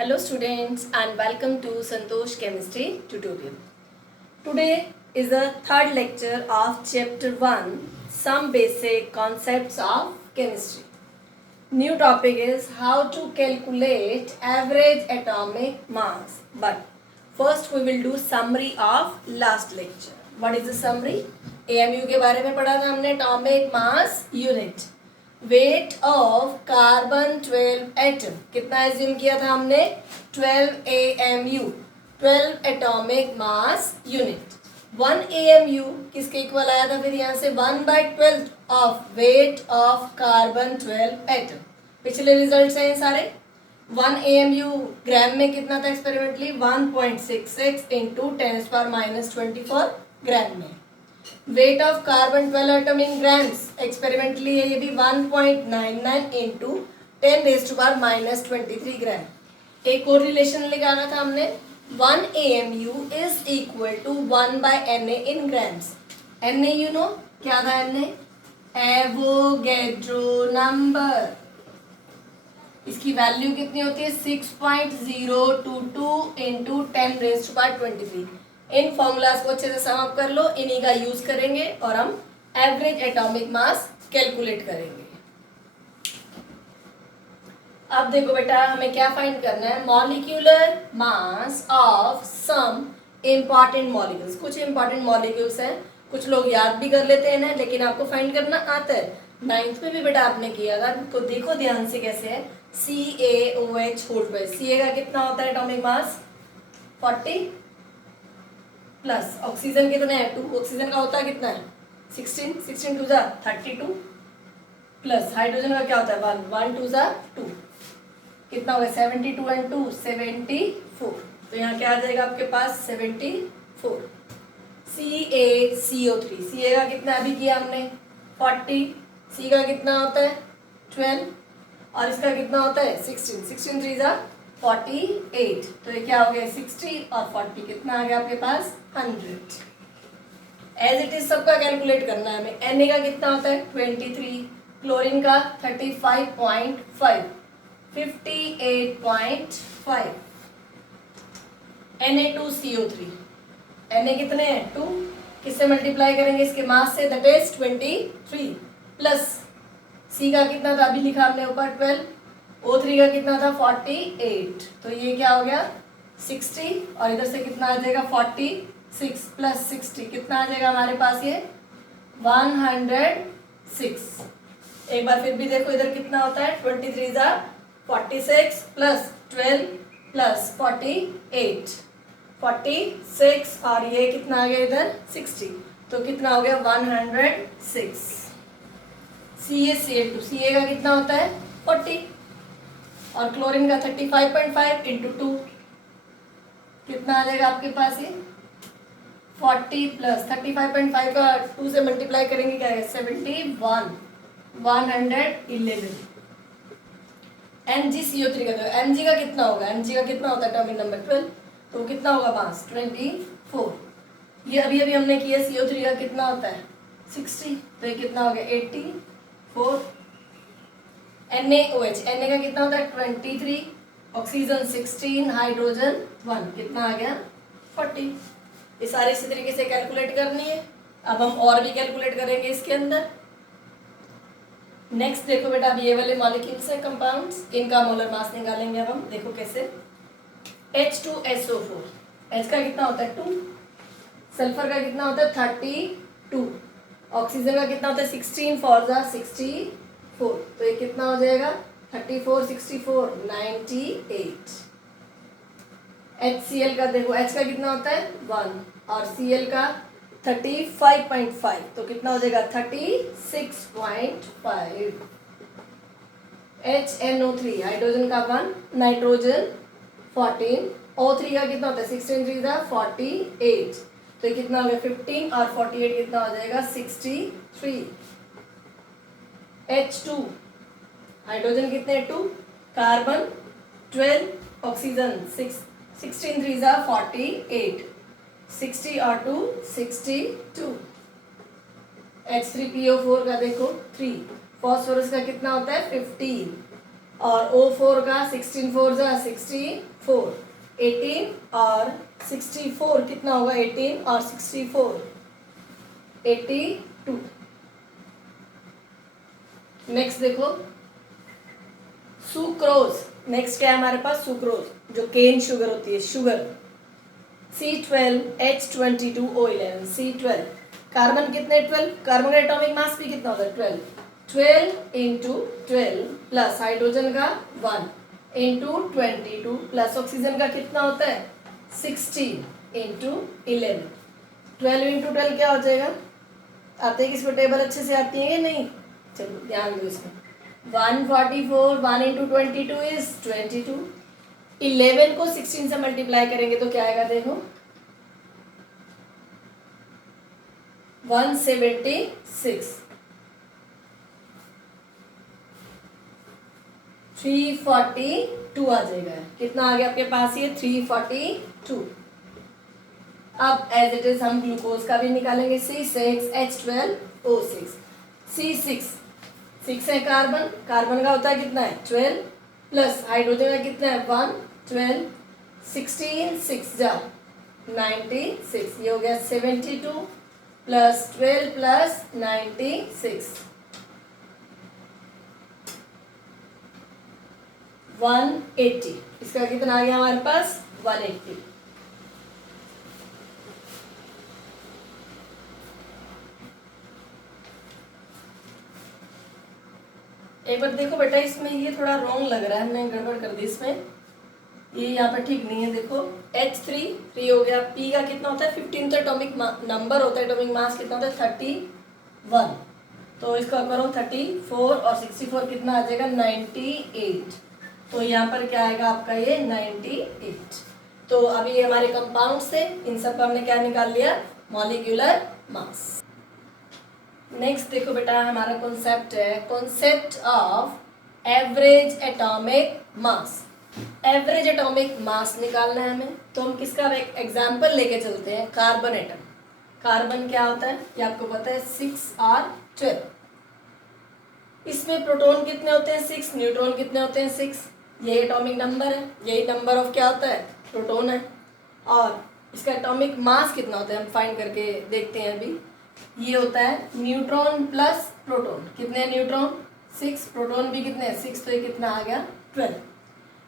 Hello students and welcome to Santosh Chemistry tutorial. Today is the third lecture of chapter 1, some basic concepts of chemistry. New topic is how to calculate average atomic mass. But first we will do summary of last lecture. What is the summary? AMU के बारे में पढ़ा था हमने, atomic mass unit. Weight of carbon 12 atom कितना assume किया था हमने 12 AMU 12 atomic mass unit 1 AMU किसके इक्वल आया था फिर यहाँ से 1/12 of weight of carbon 12 atom. पिछले रिजल्ट हैं सारे. 1 AMU ग्राम में कितना था एक्सपेरिमेंटली 1.66 इंटू 10⁻⁻24 ग्राम में. Weight of carbon 12 atom in grams experimentally है ये भी 1.99 इंटू 10⁻⁻23 ग्राम. एक और रिलेशन लगाना था हमने 1 AMU is equal to 1/Na in grams. Na you know क्या था Na? Avogadro number. इसकी वैल्यू कितनी होती है 6.022 इंटू 10⁻23. इन फॉर्मूलाज को अच्छे से सम अप कर लो, इन्हीं का यूज करेंगे और हम एवरेज एटॉमिक मास कैलकुलेट करेंगे. अब देखो बेटा हमें क्या फाइंड करना है, molecular mass of some important molecules. कुछ इम्पॉर्टेंट मॉलिक्यूल्स हैं, कुछ लोग याद भी कर लेते हैं ना, लेकिन आपको फाइंड करना आता है. 9th में भी बेटा आपने किया था, तो देखो ध्यान से कैसे है. CaOH whole twice. Ca का कितना होता है एटॉमिक मास 40 प्लस ऑक्सीजन कितना है 2. ऑक्सीजन का होता है कितना है 16 2 जा 32 प्लस हाइड्रोजन का क्या होता है 1 2 जा 2. कितना होगा 72 एंड 2 74. तो यहाँ क्या आ जाएगा आपके पास 74. CaCO3. Ca का कितना अभी किया हमने 40. C का कितना होता है 12 और इसका कितना होता है 16 3 जा 48. तो ये क्या हो गया 60 और 40 कितना आ गया आपके पास 100. एज इट इज सबका कैलकुलेट करना है हमें. Na का कितना होता है 23. क्लोरीन का 35.5 58.5. Na2CO3. Na कितने हैं 2. किससे मल्टीप्लाई करेंगे इसके मास से, दैट इज 23 प्लस C का कितना था अभी लिखा हमने ऊपर 12. O3 का कितना था 48. तो ये क्या हो गया 60 और इधर से कितना आ जाएगा 46 प्लस 60 कितना आ जाएगा हमारे पास ये 106. एक बार फिर भी देखो इधर कितना होता है 23 जा 46 प्लस 12 प्लस 48 46 और ये कितना आ गया इधर 60. तो कितना हो गया 106. CaCl2. Ca का कितना होता है 40 और क्लोरीन का 35.5 इंटू 2 कितना आ जाएगा आपके पास ये 40 प्लस 35.5 का 2 से मल्टीप्लाई करेंगे क्या है 71 111. MgCO3 का तो Mg का कितना होगा, Mg का कितना होता है एटॉमिक नंबर 12. तो कितना होगा मास 24. ये अभी अभी हमने किया CO3 का कितना होता है 60. तो ये कितना हो गया 84. NaOH. Na का कितना होता है 23. ऑक्सीजन 16 हाइड्रोजन 1 कितना आ गया 40. ये सारे इसी तरीके से कैलकुलेट करनी है. अब हम और भी कैलकुलेट करेंगे इसके अंदर. नेक्स्ट देखो बेटा अब ये वाले मॉलिक्यूल्स है कंपाउंड्स, इनका मोलर मास निकालेंगे. अब हम देखो कैसे. H2SO4. H का कितना होता है 2. सल्फर का कितना होता है 32. ऑक्सीजन का कितना होता है 16 4 जा 64. तो ये कितना हो जाएगा 34 64 98. HCl का देखो H का कितना होता है 1 और Cl का 35.5. तो कितना हो जाएगा 36.5. HNO3 हाइड्रोजन का 1 नाइट्रोजन 14. O3 का कितना होता है 16 3 जा 48. तो ये कितना हो गया 15 और 48 कितना हो जाएगा 63. H2 हाइड्रोजन कितने 2 कार्बन 12 ऑक्सीजन 16 3 जा 48 60 और 2 62. H3PO4 का देखो 3. फॉस्फोरस का कितना होता है 15. और O4 का 16 4 जा 64, 18 और 64 कितना होगा, 18 और 64 82। नेक्स्ट देखो सुक्रोज, नेक्स्ट क्या है हमारे पास, सुक्रोज, जो केन शुगर होती है, शुगर, C12H22O11, C12, कार्बन कितने 12, कार्बन का एटॉमिक मास भी कितना होता है 12, 12 इंटू 12 प्लस हाइड्रोजन का 1 इंटू 22 प्लस ऑक्सीजन का कितना होता है 16 इंटू 11, 12 इंटू 12 क्या हो जाएगा, आते हैं किसमें टेबल अच्छे से आती है या नहीं, चलो ध्यान दो इसमें, 144, 1 इंटू 22 इज 22, 11 को 16 से मल्टीप्लाई करेंगे तो क्या आएगा देखो 176, 342 आ जाएगा, कितना आ गया आपके पास ये 342। अब एज इट इज हम ग्लूकोज का भी निकालेंगे, C6H12O6, C6 6 है कार्बन, कार्बन का होता है कितना है 12 प्लस हाइड्रोजन का कितना है 1, 12 16 6 जा 96, ये हो गया 72 प्लस 12 प्लस 96 180, इसका कितना आ गया हमारे पास 180। एक बार देखो बेटा, इसमें ये थोड़ा रॉन्ग लग रहा है, हमने गड़बड़ कर दी इसमें, ये यहाँ पर ठीक नहीं है, देखो H3 हो गया, P का कितना होता है 15 तो एटॉमिक नंबर होता है, एटॉमिक मास कितना होता है 31, तो इसका करो 34 और 64 कितना आ जाएगा 98, तो यहाँ पर क्या आएगा आपका ये 98। तो अभी ये हमारे कंपाउंड्स थे, इन सब का हमने क्या निकाल लिया, मॉलिक्यूलर मास। नेक्स्ट देखो बेटा, हमारा कॉन्सेप्ट है concept of average atomic mass. Average atomic मास निकालना है हमें, तो हम किसका एक एग्जाम्पल लेके चलते हैं, कार्बन एटम। कार्बन क्या होता है ये आपको पता है 6R12, इसमें प्रोटॉन कितने होते हैं 6, न्यूट्रॉन कितने होते हैं 6, ये एटॉमिक नंबर है, यही नंबर ऑफ क्या होता है प्रोटॉन है, और इसका एटॉमिक मास कितना होता है हम फाइंड करके देखते हैं अभी। ये होता है न्यूट्रॉन प्लस प्रोटॉन, कितने हैं न्यूट्रॉन 6, प्रोटॉन भी कितने हैं 6, तो ये कितना आ गया 12।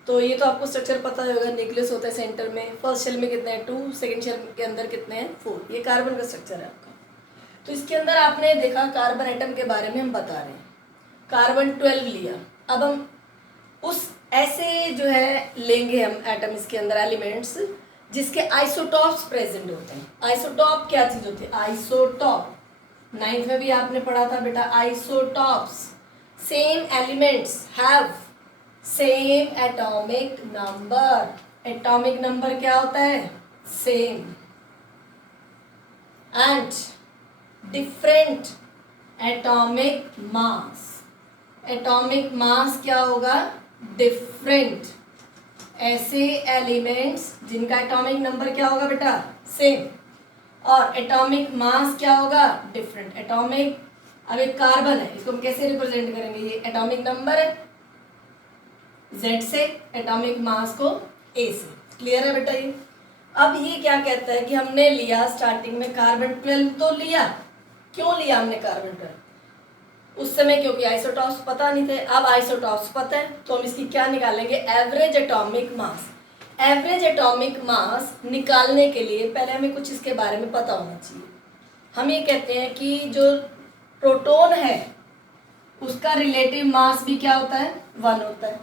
तो ये तो आपको स्ट्रक्चर पता होगा, न्यूक्लियस होता है सेंटर में, फर्स्ट शेल में कितने हैं 2, सेकंड शेल के अंदर कितने हैं 4, ये कार्बन का स्ट्रक्चर है आपका। तो इसके अंदर आपने देखा कार्बन एटम के बारे में हम बता रहे हैं, कार्बन 12 लिया, अब हम उस ऐसे जो है लेंगे हम एटम इसके अंदर एलिमेंट्स जिसके आइसोटॉप्स प्रेजेंट होते हैं। आइसोटॉप क्या चीज होती है, आइसोटॉप 9th में भी आपने पढ़ा था बेटा, isotopes same elements have same atomic number, atomic number क्या होता है same, and different atomic mass, atomic mass क्या होगा डिफरेंट, ऐसे एलिमेंट्स जिनका एटॉमिक नंबर क्या होगा बेटा सेम, और एटॉमिक मास क्या होगा डिफरेंट। एटॉमिक, अब एक कार्बन है, इसको हम कैसे रिप्रेजेंट करेंगे, ये एटॉमिक नंबर है Z से, एटॉमिक मास को A से, क्लियर है बेटा ये। अब ये क्या कहता है कि हमने लिया स्टार्टिंग में कार्बन 12 तो लिया, क्यों लिया हमने कार्बन 12 उस समय, क्योंकि आइसोटॉप्स पता नहीं थे, अब आइसोटॉप्स पता है तो हम इसकी क्या निकालेंगे एवरेज एटॉमिक मास। एवरेज एटॉमिक मास निकालने के लिए पहले हमें कुछ इसके बारे में पता होना चाहिए। हम ये कहते हैं कि जो प्रोटॉन है उसका रिलेटिव मास भी क्या होता है 1 होता है,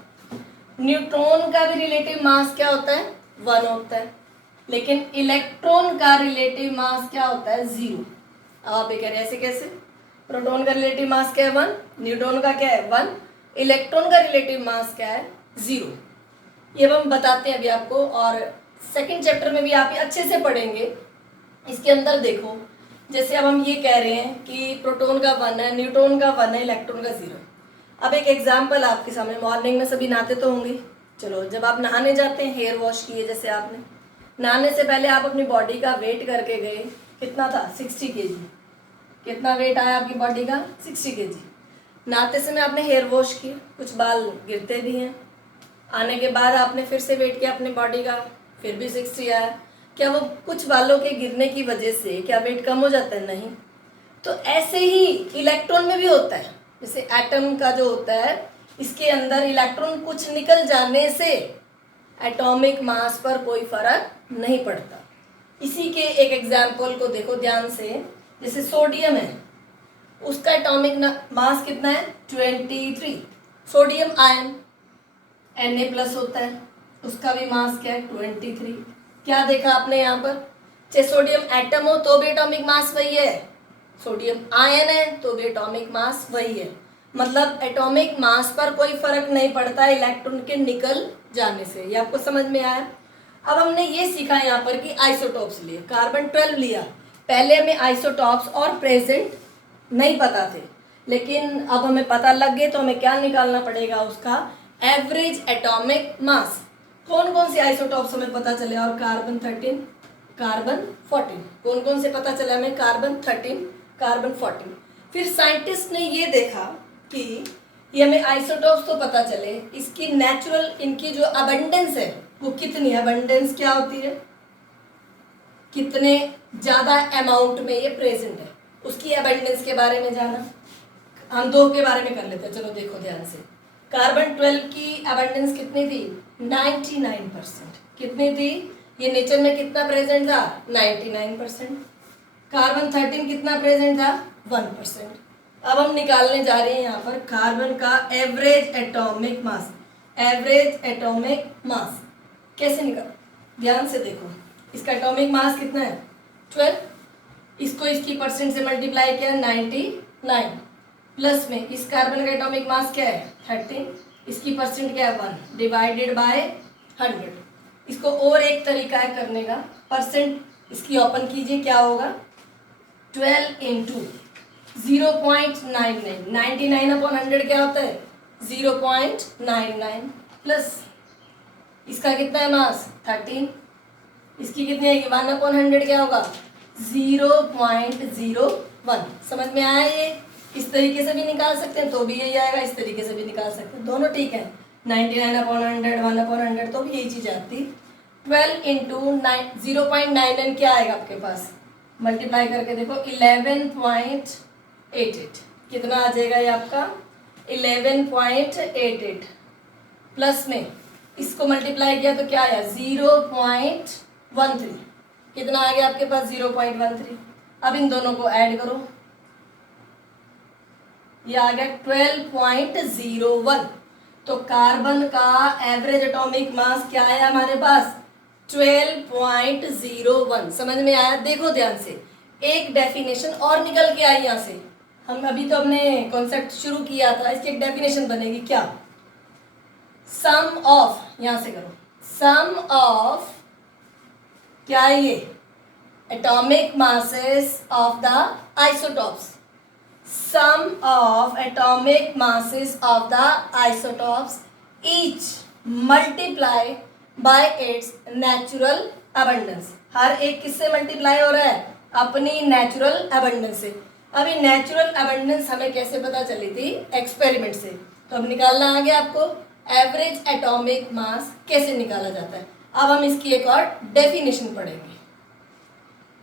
न्यूट्रॉन का भी रिलेटिव मास क्या होता है 1 होता है, लेकिन इलेक्ट्रॉन का रिलेटिव मास क्या होता है 0। अब आप ये कह रहे हैं ऐसे कैसे, प्रोटॉन का रिलेटिव मास क्या है 1, न्यूट्रॉन का क्या है 1, इलेक्ट्रॉन का रिलेटिव मास क्या है 0। ये अब हम बताते हैं अभी आपको, और सेकंड चैप्टर में भी आप ये अच्छे से पढ़ेंगे। इसके अंदर देखो, जैसे अब हम ये कह रहे हैं कि प्रोटॉन का 1 है, न्यूट्रॉन का 1 है, इलेक्ट्रॉन का 0। अब एक एग्जाम्पल आपके सामने, मॉर्निंग में सभी नहाते तो होंगे, चलो जब आप नहाने जाते हैं, हेयर वॉश किए जैसे आपने, नहाने से पहले आप अपनी बॉडी का वेट करके गए, कितना था 60 kg, कितना वेट आया आपकी बॉडी का 60 kg। नहाते समय आपने हेयर वॉश किया, कुछ बाल गिरते भी हैं, आने के बाद आपने फिर से वेट किया अपने बॉडी का, फिर भी 60 आया। क्या वो कुछ बालों के गिरने की वजह से क्या वेट कम हो जाता है? नहीं। तो ऐसे ही इलेक्ट्रॉन में भी होता है। जैसे एटम का जो होता है, इसके अंदर इलेक्ट्रॉन कुछ निकल जाने से एटॉमिक मास पर कोई फर्क नहीं पड़ता। इसी के एक एग्जाम्पल को देखो ध्यान से। जैसे सोडियम है, उसका एटॉमिक मास कितना है? 23। सोडियम आयन Na+ होता है, उसका भी मास क्या है? 23। क्या देखा आपने यहाँ पर? चाहे सोडियम एटम हो तो भी एटॉमिक मास वही है, सोडियम आयन है तो भी एटॉमिक मास वही है। मतलब एटॉमिक मास पर कोई फर्क नहीं पड़ता इलेक्ट्रॉन के निकल जाने से। ये आपको समझ में आया? अब हमने ये सीखा यहाँ पर कि आइसोटॉप्स लिए, कार्बन 12 लिया। पहले हमें आइसोटॉप्स और प्रेजेंट नहीं पता थे, लेकिन अब हमें पता लग गए तो हमें क्या निकालना पड़ेगा? उसका एवरेज एटॉमिक मास। कौन कौन से आइसोटॉप्स हमें पता चले? और कार्बन 13, कार्बन 14। कौन कौन से पता चले हमें? Carbon 13, carbon 14। फिर साइंटिस्ट ने ये देखा कि ये हमें आइसोटॉप्स तो पता चले, इसकी नेचुरल, इनकी जो अबंडेंस है वो कितनी है? अबंडेंस क्या होती है? कितने ज़्यादा अमाउंट में ये प्रेजेंट है, उसकी अबंडेंस के बारे में जाना। हम दो के बारे में कर लेते हैं, चलो देखो ध्यान से। कार्बन 12 की अबंडेंस कितनी थी? 99%। कितनी थी? ये नेचर में कितना प्रेजेंट था? 99%। कार्बन 13 कितना प्रेजेंट था? 1%। अब हम निकालने जा रहे हैं यहाँ पर कार्बन का एवरेज एटॉमिक मास। एवरेज एटॉमिक मास कैसे निकाल? ध्यान से देखो, इसका एटॉमिक मास कितना है? 12। इसको इसकी परसेंट से मल्टीप्लाई किया 99, प्लस में इस कार्बन का एटॉमिक मास क्या है? 13। इसकी परसेंट क्या है? 1 डिवाइडेड बाय 100। इसको और एक तरीका है करने का, परसेंट इसकी ओपन कीजिए, क्या होगा? 12 इंटू 0.99। 99/100 क्या होता है? 0.99 प्लस इसका कितना है मास? 13। इसकी कितनी आएगी? 1/100 क्या होगा? 0.01। समझ में आया? ये इस तरीके से भी निकाल सकते हैं तो भी यही आएगा, इस तरीके से भी निकाल सकते हैं, दोनों ठीक है। 99/100, 1/100 तो भी यही चीज़ आती। 12 इंटू 0.99 क्या आएगा आपके पास? मल्टीप्लाई करके देखो 11.88। कितना आ जाएगा ये आपका? 11.88 प्लस में इसको मल्टीप्लाई किया तो क्या आया? 0.13। कितना आ गया आपके पास? 0.13। अब इन दोनों को ऐड करो, ये आ गया 12.01। तो कार्बन का एवरेज एटॉमिक मास क्या है हमारे पास? 12.01। समझ में आया? देखो ध्यान से, एक डेफिनेशन और निकल के आई यहाँ से। हम अभी तो हमने कॉन्सेप्ट शुरू किया था, इसकी एक डेफिनेशन बनेगी क्या? सम ऑफ, यहां से करो, सम ऑफ क्या है ये? Atomic masses of the isotopes. Sum of atomic masses of the isotopes each multiply by its natural abundance। हर एक किससे मल्टीप्लाई हो रहा है? अपनी नेचुरल अबंडेंस से। अभी नेचुरल अबंडेंस हमें कैसे पता चली थी? एक्सपेरिमेंट से। तो अब निकालना आ गया आपको एवरेज एटॉमिक मास कैसे निकाला जाता है। अब हम इसकी एक और डेफिनेशन पढ़ेंगे।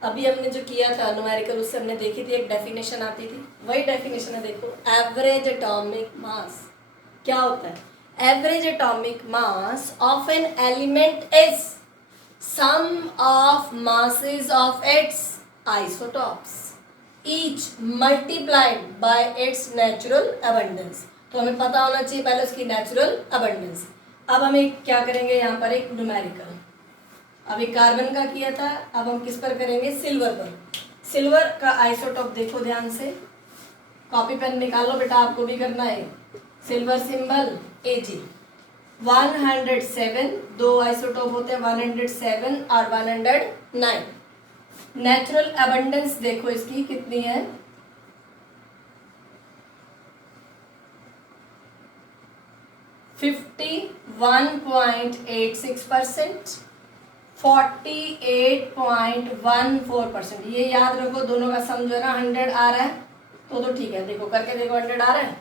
अभी हमने जो किया था न्यूमेरिकल, उससे हमने देखी थी एक डेफिनेशन आती थी, वही डेफिनेशन है। देखो एवरेज एटॉमिक मास क्या होता है? Average atomic mass of an element is sum of masses of its isotopes each multiplied by its natural abundance. तो हमें पता होना चाहिए पहले उसकी नेचुरल अबंडेंस। अब हमें क्या करेंगे यहाँ पर? एक न्यूमेरिकल। अभी कार्बन का किया था, अब हम किस पर करेंगे? सिल्वर पर। सिल्वर का आइसोटॉप देखो ध्यान से, कॉपी पेन निकालो बेटा, आपको भी करना है। Silver symbol Ag। 107, दो आइसोटॉप होते हैं, 107 और 109। नेचुरल अबंडेंस देखो इसकी कितनी है? 51.86%, 48.14%। ये याद रखो, दोनों का सम जो है ना 100 आ रहा है तो ठीक है। देखो करके देखो 100 आ रहा है,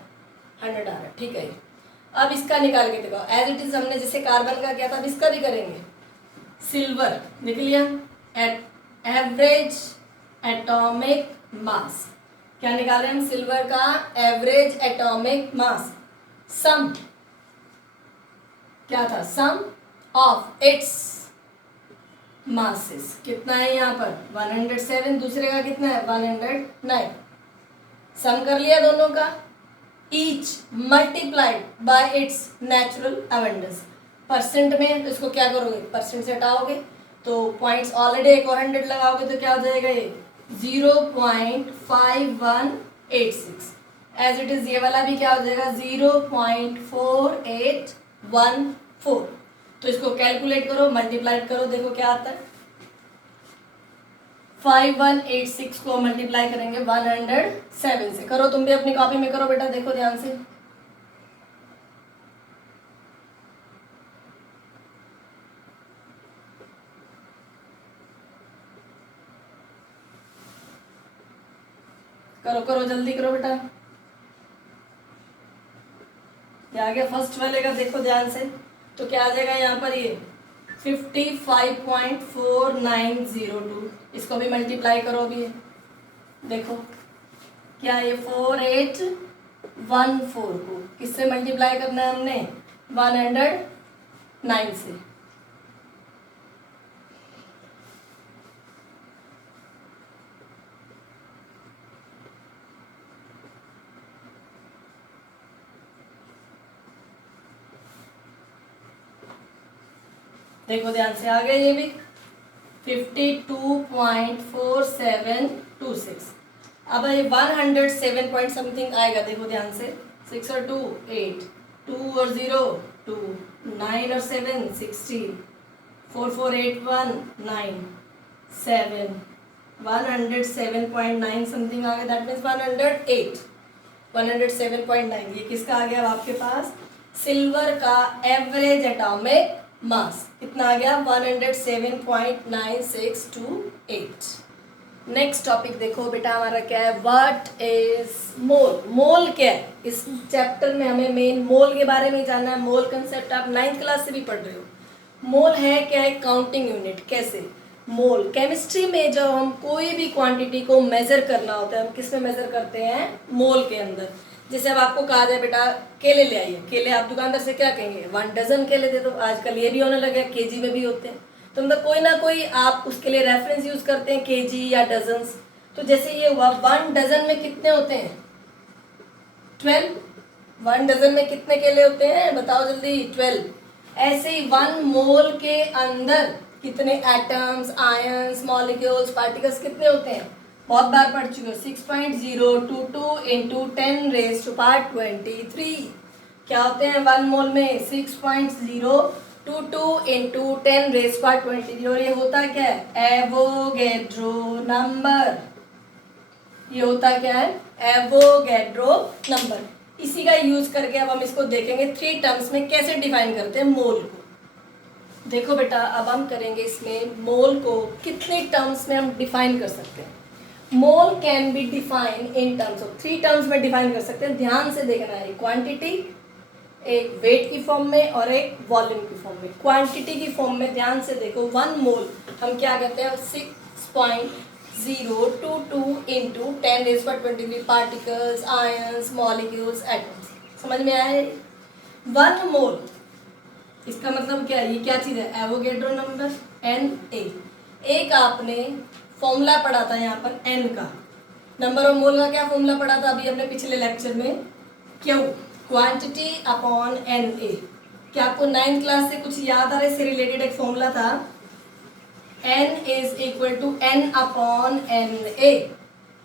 100 आ रहा है, ठीक है। अब इसका निकाल के देखो, एज इट इज हमने जैसे कार्बन का किया था, अब इसका भी करेंगे। सिल्वर लिख लिया, एवरेज एटॉमिक मास, क्या निकाले हम सिल्वर का एवरेज एटॉमिक मास। सम क्या था, सम ऑफ इट्स मासेस कितना है यहाँ पर 107, दूसरे का कितना है 109। सम कर लिया दोनों का, each multiplied by its natural abundance. Percent में तो इसको क्या करोगे, परसेंट से हटाओगे तो पॉइंट्स ऑलरेडी एक और 100 लगाओगे तो क्या हो जाएगा ये 0.5186। एज इट इज ये वाला भी क्या हो जाएगा 0.4814। तो इसको कैलकुलेट करो, मल्टीप्लाइड करो, देखो क्या आता है। 5186 को मल्टीप्लाई करेंगे 107 से। करो तुम भी अपनी कॉपी में करो बेटा, देखो ध्यान से। करो करो जल्दी करो बेटा। ये आ गया फर्स्ट वाले का, देखो ध्यान से। तो क्या आ जाएगा यहाँ पर ये 55.4902। इसको भी मल्टीप्लाई करो अभी, देखो क्या ये 4814 को किससे मल्टीप्लाई करना है हमने 109 से। देखो ध्यान से आ गया ये भी 52.4726। अब ये 107 पॉइंट समथिंग आएगा, देखो ध्यान से। 6 और 2 8, 2 और 0 2, 9 और 7 16, 4 4 8 1 9 7, 107.9 समथिंग आ गया, दैट मीन्स 108 107.9। ये किसका आ गया अब आपके पास, सिल्वर का एवरेज एटॉमिक मास कितना आ गया 107.9628। नेक्स्ट टॉपिक देखो बेटा हमारा क्या है, व्हाट इज मोल। मोल क्या है, इस चैप्टर में हमें मेन मोल के बारे में जानना है। मोल कंसेप्ट आप 9th क्लास से भी पढ़ रहे हो। मोल है क्या है, काउंटिंग यूनिट। कैसे मोल, केमिस्ट्री में जब हम कोई भी क्वांटिटी को मेजर करना होता है, हम किस में मेजर करते हैं, मोल के अंदर। जैसे अब आपको कहा जाए बेटा केले ले आइए, केले आप दुकानदार से क्या कहेंगे 1 डजन केले दे दो। आजकल ये भी होने लगे केजी में भी होते हैं, तो मतलब कोई ना कोई आप उसके लिए रेफरेंस यूज करते हैं केजी या डजन्स। तो जैसे ये हुआ 1 डजन में कितने होते हैं 12। 1 डजन में कितने केले होते हैं बताओ जल्दी 12। ऐसे ही 1 मोल के अंदर कितने एटम्स, आयंस, मॉलिक्यूल्स, पार्टिकल्स कितने होते हैं, बहुत बार पढ़ चुके हो 6.022 इंटू 10⁻23। क्या होते हैं 1 मोल में 6.022 इंटू 10⁻23। और ये होता क्या है एवोगैड्रो नंबर। ये होता क्या है एवोगैड्रो नंबर। इसी का यूज करके अब हम इसको देखेंगे 3 टर्म्स में कैसे डिफाइन करते हैं मोल को। देखो बेटा अब हम करेंगे इसमें मोल को कितने टर्म्स में हम डिफाइन कर सकते हैं। Mole can be define in terms of 3 terms में डिफाइन कर सकते हैं। ध्यान से देखना है, क्वांटिटी, एक वेट की फॉर्म में और एक वॉल्यूम की फॉर्म में। क्वांटिटी की फॉर्म में ध्यान से देखो 1 मोल हम क्या कहते हैं 6.022 into 10⁻23 particles, ions, molecules, atoms. समझ में आया है 1 मोल, इसका मतलब क्या है, ये क्या चीज़ है एवोगैड्रो नंबर Na। एक आपने फॉर्मूला पढ़ा था यहाँ पर n का, नंबर ऑफ मोल का क्या फॉर्मूला पढ़ा था अभी अपने पिछले लेक्चर में, क्यू क्वांटिटी अपॉन Na। क्या आपको 9th क्लास से कुछ याद आ रहा है, इससे रिलेटेड एक फॉर्मूला था n is equal to n upon Na।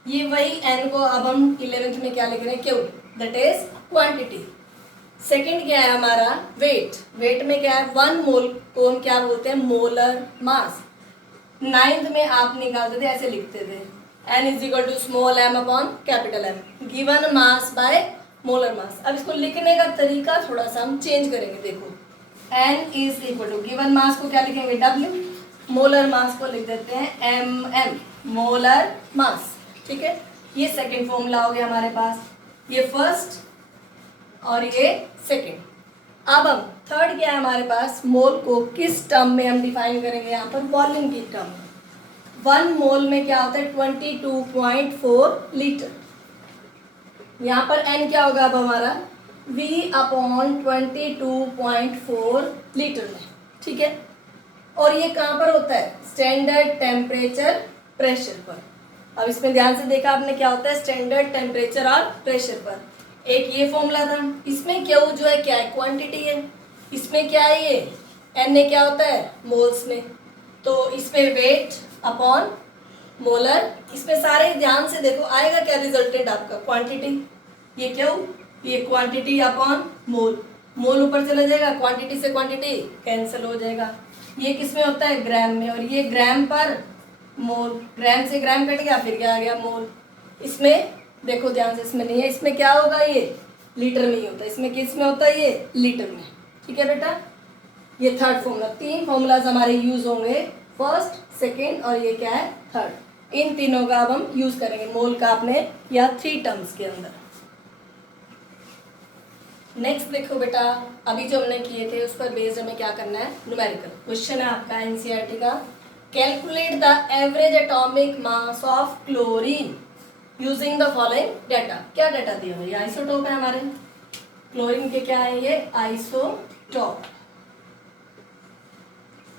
ये वही n को अब हम 11th में क्या लिख रहे हैं Q, that is quantity. Second क्या है हमारा वेट। वेट में क्या है 1 मोल को हम क्या बोलते हैं मोलर मास। 9th में आप निकालते थे ऐसे लिखते थे n is equal to small m upon capital M, given mass by molar mass. अब इसको लिखने का तरीका थोड़ा सा हम चेंज करेंगे। देखो n is equal to given mass को क्या लिखेंगे W, मोलर मास को लिख देते हैं mm, मोलर मास। ठीक है, ये सेकंड फॉर्मूला हो गया हमारे पास। ये फर्स्ट और ये सेकेंड। अब हम थर्ड क्या है हमारे पास, मोल को किस टर्म में हम डिफाइन करेंगे, यहाँ पर वॉल्यूम की टर्म में। 1 मोल में क्या होता है 22.4 लीटर। यहाँ पर n क्या होगा अब हमारा V अपॉन 22.4 लीटर में, ठीक है। और ये कहाँ पर होता है, स्टैंडर्ड टेम्परेचर प्रेशर पर। अब इसमें ध्यान से देखा आपने क्या होता है स्टैंडर्ड टेम्परेचर और प्रेशर पर। एक ये फॉर्मूला था, इसमें क्या जो है क्या है क्वांटिटी है, इसमें क्या है ये एन ए क्या होता है मोल्स में, तो इसमें वेट अपॉन मोलर, इसमें सारे ध्यान से देखो आएगा क्या रिजल्टेंट आपका क्वांटिटी, ये क्यों ये क्वांटिटी अपॉन मोल, मोल ऊपर चला जाएगा क्वांटिटी से क्वांटिटी कैंसिल हो जाएगा। ये किस में होता है ग्राम में, और ये ग्राम पर मोल, ग्राम से ग्राम कट गया फिर क्या आ गया मोल। इसमें देखो ध्यान से, इसमें नहीं है, इसमें क्या होगा ये लीटर में ही होता है, इसमें किस में होता है ये लीटर में, ठीक है बेटा। ये थर्ड फॉर्मूला, 3 फॉर्मूलाज हमारे यूज होंगे, फर्स्ट सेकेंड और ये क्या है थर्ड। इन तीनों का अब हम यूज करेंगे मोल का अपने या 3 टर्म्स के अंदर। नेक्स्ट देखो बेटा, अभी जो हमने किए थे उस पर बेस्ड हमें क्या करना है, न्यूमेरिकल क्वेश्चन है आपका एनसीईआरटी का। Calculate the average atomic mass of chlorine using the following data. क्या डाटा दिया हुआ है, आइसोटोप है हमारे क्लोरीन के, क्या है ये आइसोटोप।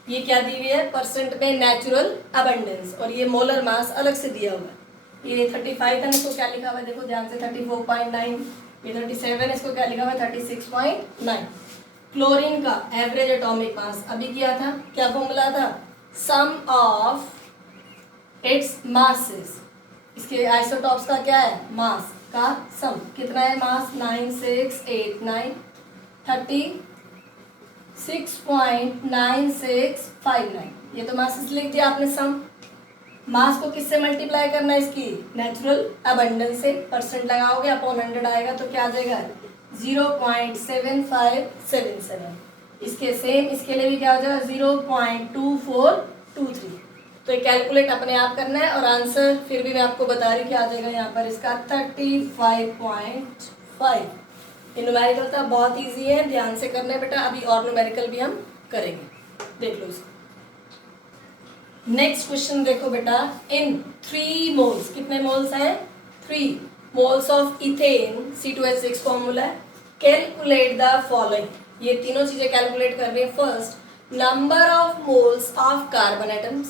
ये क्या दी हुई है परसेंट में नेचुरल अबंडेंस, और ये मोलर मास अलग से दिया हुआ है। ये 35 था, इसको क्या लिखा हुआ है देखो ध्यान से 34.9, ये 37, इसको क्या लिखा हुआ है 36.9। क्लोरीन का एवरेज एटॉमिक मास अभी किया था, क्या फॉर्मूला था सम ऑफ इट्स मासेस, इसके आइसोटॉप्स का क्या है मास का सम, कितना है मास 9689 36.9659, ये तो मासेस लिख दिया आपने सम। मास को किससे मल्टीप्लाई करना है इसकी नेचुरल अबंडेंस से, परसेंट लगाओगे अपॉन 100 आएगा तो क्या आ जाएगा 0.7577। इसके सेम इसके लिए भी क्या हो जाएगा 0.2423। तो ये कैलकुलेट अपने आप करना है, और आंसर फिर भी मैं आपको बता रही क्या आ जाएगा यहाँ पर इसका 35.5। ये न्यूमेरिकल था, बहुत इजी है, ध्यान से करना है बेटा। अभी और न्यूमेरिकल भी हम करेंगे, देख लो इसको। नेक्स्ट क्वेश्चन देखो बेटा, इन 3 मोल्स, कितने मोल्स हैं 3 moles of ethane C2H6 formula है, कैलकुलेट द फॉलोइंग। ये तीनों चीजें कैलकुलेट कर रहे हैं। First number of moles of carbon atoms,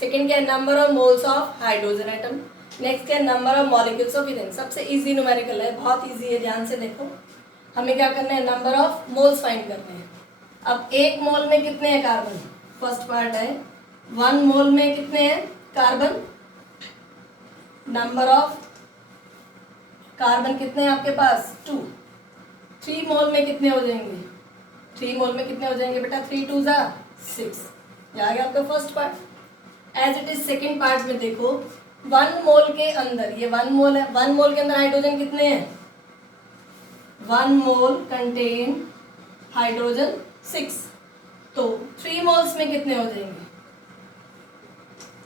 second क्या है number of moles of hydrogen atom, next क्या है number of molecules of ethane. सबसे इजी न्यूमेरिकल है, बहुत इजी है, ध्यान से देखो। हमें क्या करना है नंबर ऑफ मोल्स फाइंड करने हैं। अब एक मोल में कितने हैं कार्बन, फर्स्ट पार्ट है 1 मोल में कितने हैं कार्बन, नंबर ऑफ कार्बन कितने हैं आपके पास 2। 3 मोल में कितने हो जाएंगे, 3 मोल में कितने हो जाएंगे बेटा 3 2 जा 6। ये आ गया आपका first part. As it is second part में देखो 1 मोल के अंदर, ये 1 मोल है, 1 मोल के अंदर हाइड्रोजन कितने हैं 1 मोल कंटेन हाइड्रोजन 6, तो 3 मोल्स में कितने हो जाएंगे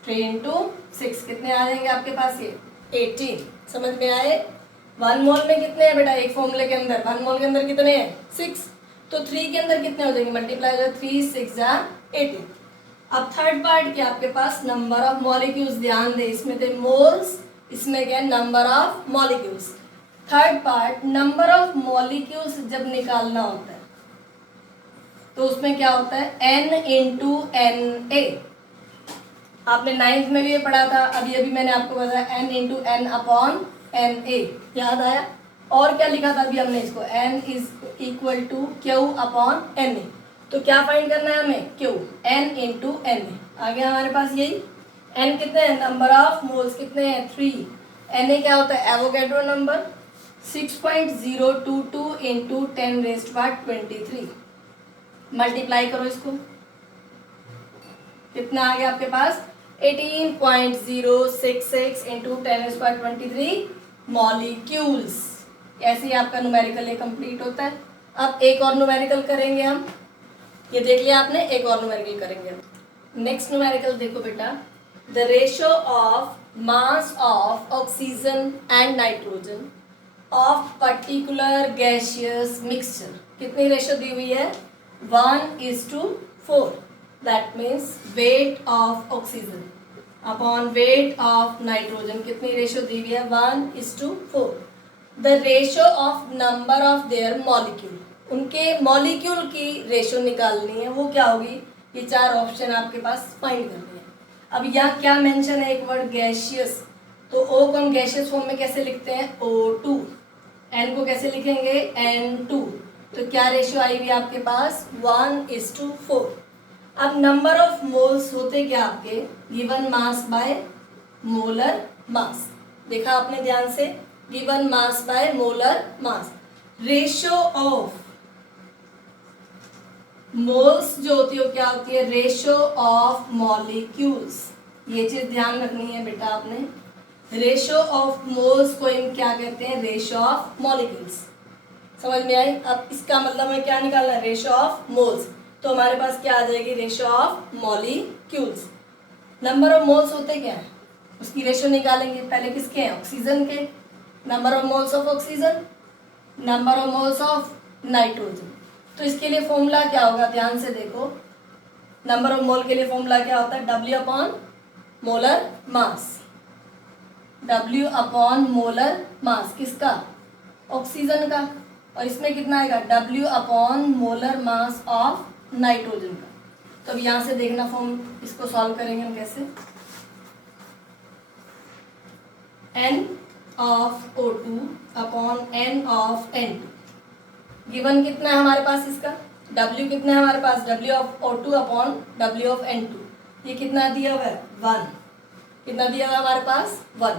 3 into 6 कितने आ जाएंगे आपके पास ये 18। समझ में आए। 1 मोल में कितने हैं बेटा एक फॉर्मूले के अंदर, 1 मोल के अंदर कितने हैं 6, तो 3 के अंदर कितने हो जाएंगे मल्टीप्लाई हो जाए 3 6 जा 18। अब थर्ड पार्ट क्या आपके पास नंबर ऑफ मॉलिक्यूल्स, ध्यान दे इसमें थे मोल्स, इसमें क्या है number of molecules. Third part number of molecules जब निकालना होता है तो उसमें क्या होता है n into Na। आपने 9th में भी ये पढ़ा था, अभी अभी मैंने आपको बताया n into n upon Na, याद आया। और क्या लिखा था अभी हमने इसको n is equal to Q upon Na, तो क्या फाइंड करना है हमें Q n into Na। आ गया हमारे पास यही। n कितने हैं नंबर ऑफ मोल्स कितने हैं 3, Na क्या होता है एवोगैड्रो नंबर 6.022 इंटू 10⁻23। मल्टीप्लाई करो इसको, कितना आ गया आपके पास 18.066 इंटू 10⁻23 मॉलिक्यूल्स। ऐसे ही आपका न्यूमेरिकल ये कंप्लीट होता है। अब एक और न्यूमेरिकल करेंगे हम, ये देख लिया आपने, एक और न्यूमेरिकल करेंगे हम। नेक्स्ट न्यूमेरिकल देखो बेटा, the ratio of mass of oxygen and nitrogen of particular gaseous mixture, कितनी रेशो दी हुई है? 1:4. That means weight of oxygen upon weight of nitrogen, कितनी रेशो दी हुई है? 1:4. The ratio of number of their molecule, उनके molecule की ratio निकालनी है, वो क्या होगी? ये 4 ऑप्शन आपके पास फाइंड करनी है। अब यहाँ क्या मेंशन है? एक वर्ड गैसियस, तो O को हम गैसियस फॉर्म में कैसे लिखते हैं? O2. N को कैसे लिखेंगे? N2. तो क्या रेशियो आई हुई आपके पास? 1:4. अब नंबर ऑफ मोल्स होते क्या आपके? गिवन मास बाय मोलर मास, देखा आपने ध्यान से, given mass by molar mass. Ratio of moles जो होती है वो क्या होती है? रेशियो ऑफ मॉलिक्यूल्स, ये चीज ध्यान रखनी है बेटा आपने। रेशियो ऑफ मोल्स को हम क्या कहते हैं? Ratio of molecules. समझ में आई? अब इसका मतलब हमें क्या निकालना है? रेशियो ऑफ मोल्स, तो हमारे पास क्या आ जाएगी? Ratio of molecules. Number of moles होते क्या है, उसकी रेशियो निकालेंगे। पहले किसके हैं? ऑक्सीजन के। Number of moles of oxygen, number of moles of nitrogen. तो इसके लिए फॉर्मूला क्या होगा? ध्यान से देखो, नंबर ऑफ मोल के लिए फॉर्मूला क्या होता है? W upon molar mass. W upon molar mass किसका? ऑक्सीजन का। और इसमें कितना आएगा? W upon molar mass of nitrogen का। तो अब यहाँ से देखना फॉर्म, इसको सॉल्व करेंगे हम कैसे? N of O2 upon N of N2। Given कितना है हमारे पास इसका? W कितना है हमारे पास? W of O2 upon W of N2। ये कितना दिया हुआ है? 1। कितना दिया हुआ है हमारे पास? 1।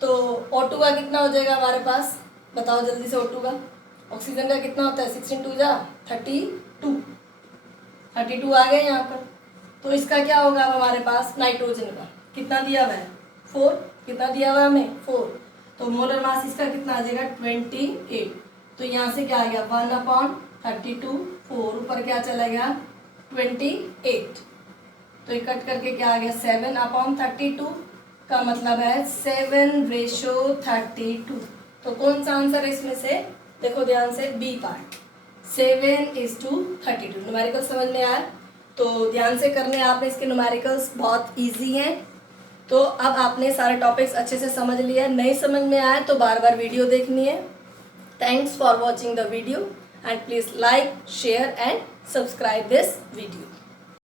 तो O2 का कितना हो जाएगा हमारे पास? बताओ जल्दी से। O2 का, ऑक्सीजन का कितना होता है? 6 × 2 = 32। 32 आ गए यहाँ पर। तो इसका क्या होगा अब हमारे पास? नाइट्रोजन का कितना दिया हुआ है? 4। कितना दिया हुआ है हमें? 4। तो मोलर मास इसका कितना आ जाएगा? 28। तो यहाँ से क्या आ गया? 1/32। 4 ऊपर क्या चला गया? 28। तो कट करके क्या आ गया? 7/32 का मतलब है 7:32। तो कौन सा आंसर है इसमें से? देखो ध्यान से, बी पार्ट, 7:32। न्यूमेरिकल समझ में आया? तो ध्यान से करने आपने, इसके न्यूमेरिकल्स बहुत इजी हैं। तो अब आपने सारे टॉपिक्स अच्छे से समझ लिया है। नहीं समझ में आया तो बार बार वीडियो देखनी है। Thanks for watching the video and please like, share and subscribe this video.